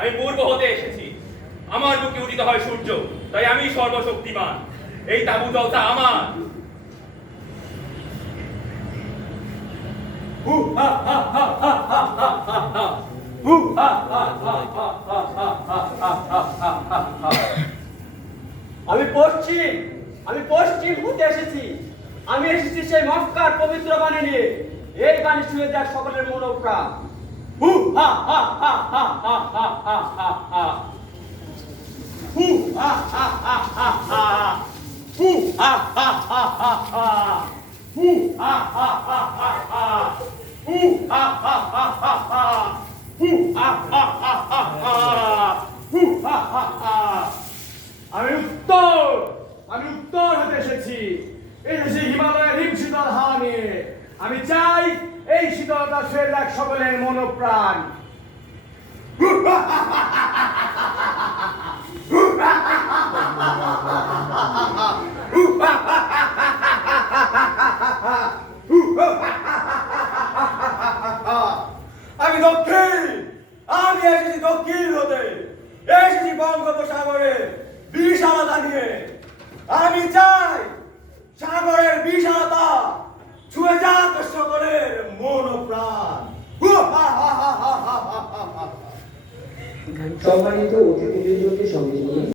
আমি পূর্ব হতে এসেছি। আমার বুকে উদিত হয় সূর্য, তাই আমি সর্বশক্তিমান। এই তাঁবুটা আমার। আমি পশ্চিম হতে এসেছি। আমি এসেছি সেই মক্কার পবিত্র বাণী নিয়ে। এই বাণী শুনে যাক সকলের মনোপ্রাণ। হু হা হা হা হা হা হা হা হা হা। হু হা হা হা হা হা। হু হা হা হা হা হা। হু হা হা হা হা হা। হু হা হা হা হা হা। হু হা হা হা হা হা। হু হা হা হা। আমি উত্তর হতে এসেছি হিমালয়ের হিমশীতল হাওয়া নিয়ে। আমি চাই এই শীতলতা ছুঁয়ে যাক সকলের মনোপ্রাণ। আমি এসেছি দক্ষিণ হতে। এসেছি বঙ্গোপসাগরে বিশালতা নিয়ে। আমি চাই সাগরের বিশালতা ছুঁয়ে যাক সকলের মন ও প্রাণ। সম্মানিত অতিথিবৃন্দকে সঙ্গে নিয়ে